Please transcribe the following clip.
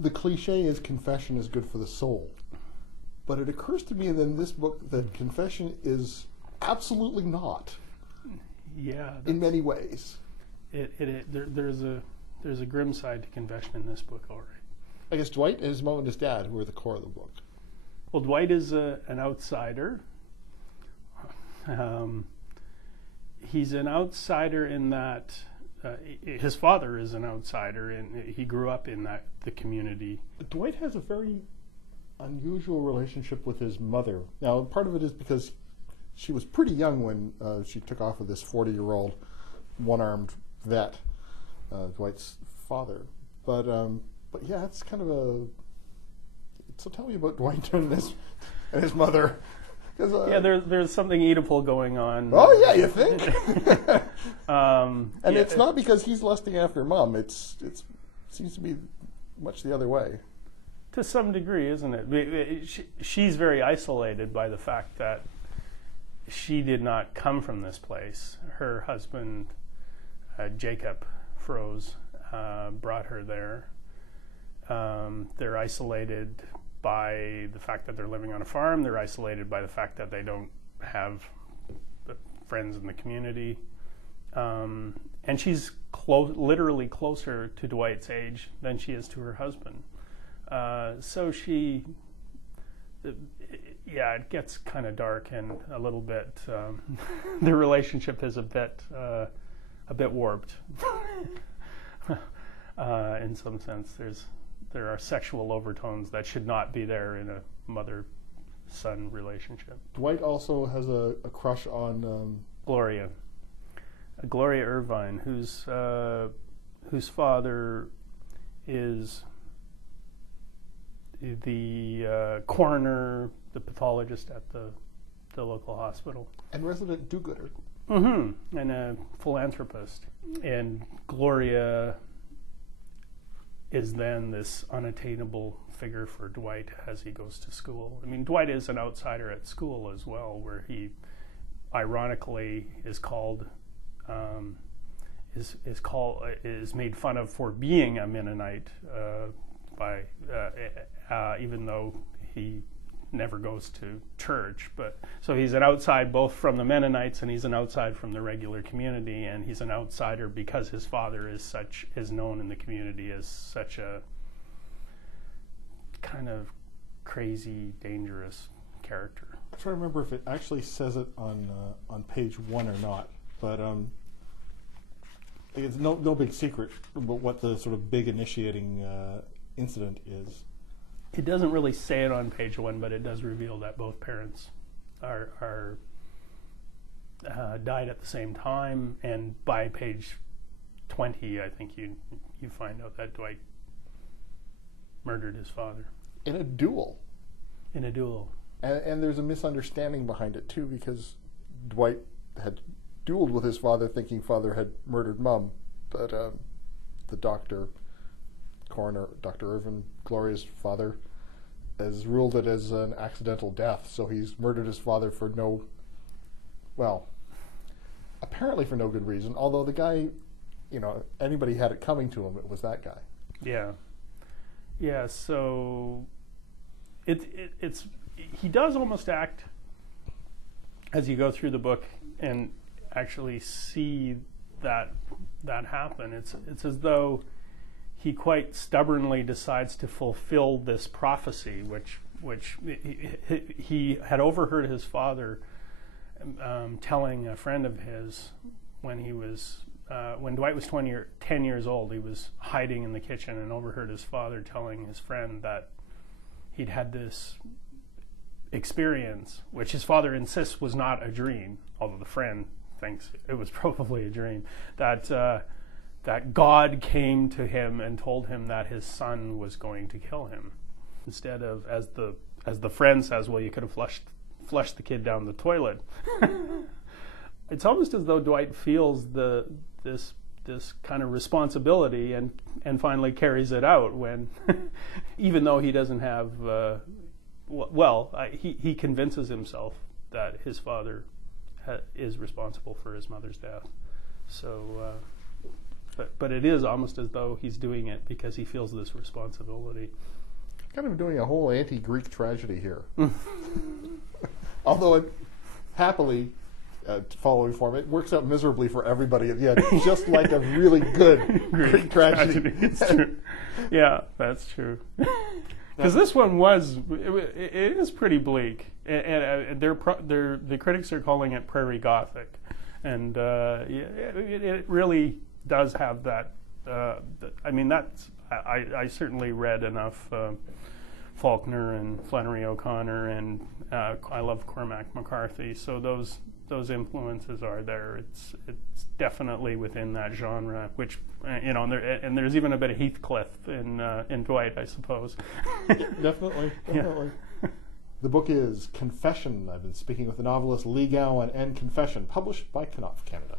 The cliche is confession is good for the soul. But it occurs to me in this book that confession is absolutely not. Yeah. In many ways. There's a grim side to confession in this book, all right. I guess Dwight and his mom and his dad who are the core of the book. Well, Dwight is an outsider. He's an outsider in that his father is an outsider, and he grew up in the community. Dwight has a very unusual relationship with his mother. Now, part of it is because she was pretty young when she took off with this 40-year-old one-armed vet, Dwight's father. But yeah, it's kind of a... So tell me about Dwight and his mother. Yeah, there's something Oedipal going on. Oh yeah, you think? And yeah, it's not because he's lusting after mom. It seems to be much the other way. To some degree, isn't it? She's very isolated by the fact that she did not come from this place. Her husband, Jacob Froese, brought her there. They're isolated by the fact that they're living on a farm. They're isolated by the fact that they don't have friends in the community. And she's literally closer to Dwight's age than she is to her husband. So it gets kind of dark and a little bit, the relationship is a bit warped. In some sense, there are sexual overtones that should not be there in a mother-son relationship. Dwight also has a crush on Gloria Irvine, whose father is the coroner, the pathologist at the local hospital, and resident do-gooder. Mm-hmm. And a philanthropist. And Gloria is then this unattainable figure for Dwight as he goes to school. I mean, Dwight is an outsider at school as well, where he ironically is made fun of for being a Mennonite even though he never goes to church. But so he's an outside both from the Mennonites and he's an outside from the regular community, and he's an outsider because his father is known in the community as such a kind of crazy, dangerous character. I'm trying to remember if it actually says it on page 1 or not, but it's no big secret about what the sort of big initiating incident is. It doesn't really say it on page 1, but it does reveal that both parents are died at the same time, and by page 20, I think you find out that Dwight murdered his father. In a duel. In a duel. And there's a misunderstanding behind it, too, because Dwight had dueled with his father thinking father had murdered mom, but the coroner, Dr. Irvin, Gloria's father, has ruled it as an accidental death, so he's murdered his father for apparently for no good reason, although the guy, anybody had it coming to him, it was that guy. Yeah, so it's he does almost act, as you go through the book and actually see that happen, it's as though he quite stubbornly decides to fulfill this prophecy, which he had overheard his father telling a friend of his when Dwight was 10 years old. He was hiding in the kitchen and overheard his father telling his friend that he'd had this experience, which his father insists was not a dream, although the friend thinks it was probably a dream, that God came to him and told him that his son was going to kill him. Instead of, as the friend says, well, you could have flushed the kid down the toilet. It's almost as though Dwight feels this kind of responsibility and finally carries it out when, even though he doesn't have, he convinces himself that his father is responsible for his mother's death. So... but it is almost as though he's doing it because he feels this responsibility. Kind of doing a whole anti-Greek tragedy here. Although it happily, following form, it works out miserably for everybody at the end, just like a really good Greek tragedy. It's true. Yeah, that's true. Because this one it is pretty bleak, and the critics are calling it Prairie Gothic, and it really does have that. I mean, I certainly read enough Faulkner and Flannery O'Connor, and I love Cormac McCarthy, so those influences are there. It's definitely within that genre, which and there's even a bit of Heathcliff in Dwight, I suppose. Definitely. Yeah. The book is Confession. I've been speaking with the novelist Lee Gowan, and Confession, published by Knopf Canada.